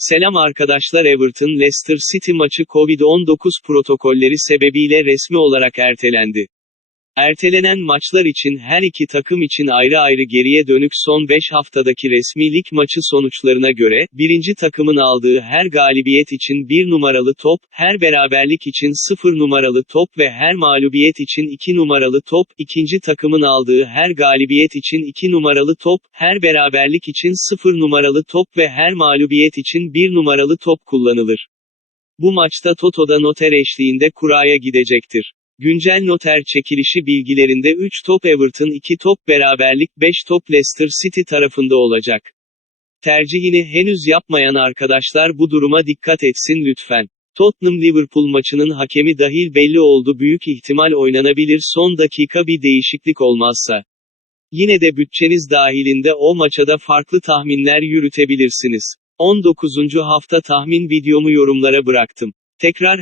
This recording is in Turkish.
Selam arkadaşlar Everton Leicester City maçı Covid-19 protokolleri sebebiyle resmi olarak ertelendi. Ertelenen maçlar için her iki takım için ayrı ayrı geriye dönük son 5 haftadaki resmi lig maçı sonuçlarına göre, birinci takımın aldığı her galibiyet için 1 numaralı top, her beraberlik için 0 numaralı top ve her mağlubiyet için 2 numaralı top, ikinci takımın aldığı her galibiyet için 2 numaralı top, her beraberlik için 0 numaralı top ve her mağlubiyet için 1 numaralı top kullanılır. Bu maçta Toto'da noter eşliğinde kuraya gidecektir. Güncel noter çekilişi bilgilerinde 3 top Everton 2 top beraberlik 5 top Leicester City tarafında olacak. Tercihini henüz yapmayan arkadaşlar bu duruma dikkat etsin lütfen. Tottenham-Liverpool maçının hakemi dahil belli oldu büyük ihtimal oynanabilir son dakika bir değişiklik olmazsa. Yine de bütçeniz dahilinde o maça da farklı tahminler yürütebilirsiniz. 19. hafta tahmin videomu yorumlara bıraktım. Tekrar